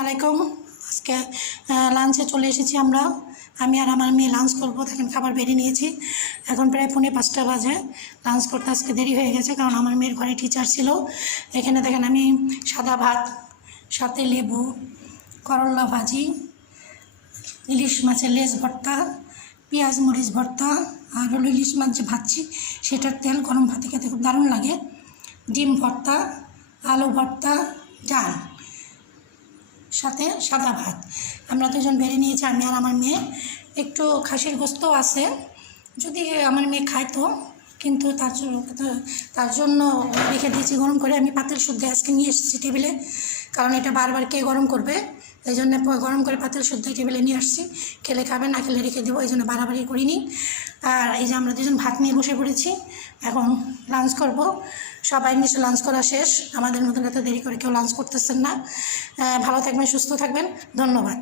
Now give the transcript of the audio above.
আলাইকুম। আজকে লাঞ্চে চলে এসেছি আমরা। আমি আর আমার মেয়ে লাঞ্চ করবো, দেখেন খাবার বেড়ে নিয়েছি। এখন প্রায় 4:45 বাজে। লাঞ্চ করতে আজকে দেরি হয়ে গেছে, কারণ আমার মেয়ের ঘরে টিচার ছিল। এখানে দেখেন আমি সাদা ভাত, সাথে লেবু, করলা ভাজি, ইলিশ মাছের লেজ ভর্তা, পেঁয়াজ মরিচ ভর্তা, আর হলো ইলিশ মাছ যে ভাজছি সেটার তেল গরম ভাতে খেতে খুব দারুণ লাগে, ডিম ভর্তা, আলু ভর্তা, ডাল, সাথে সাদা ভাত। আমরা দুজন বেড়ে নিয়েছি, আমি আর আমার মেয়ে। একটু খাসির গোস্তও আছে, যদি আমার মেয়ে খাইতো, কিন্তু তার জন্য রেখে দিয়েছি গরম করে। আমি পাতিল শুদ্ধ আজকে নিয়ে এসেছি টেবিলে, কারণ এটা বারবার কে গরম করবে, এই জন্য গরম করে পাতিল শুদ্ধ টেবিলে নিয়ে আসছি। খেলে খাবে, না খেলে রেখে দেবো, এই জন্য বাড়াবাড়ি করিনি। আর এই যে আমরা দুজন ভাত নিয়ে বসে পড়েছি, এখন লাঞ্চ করব। সবাই নিশ্চয় লাঞ্চ করা শেষ, আমাদের মতন এত দেরি করে কেউ লাঞ্চ করতেছেন না। ভালো থাকবেন, সুস্থ থাকবেন, ধন্যবাদ।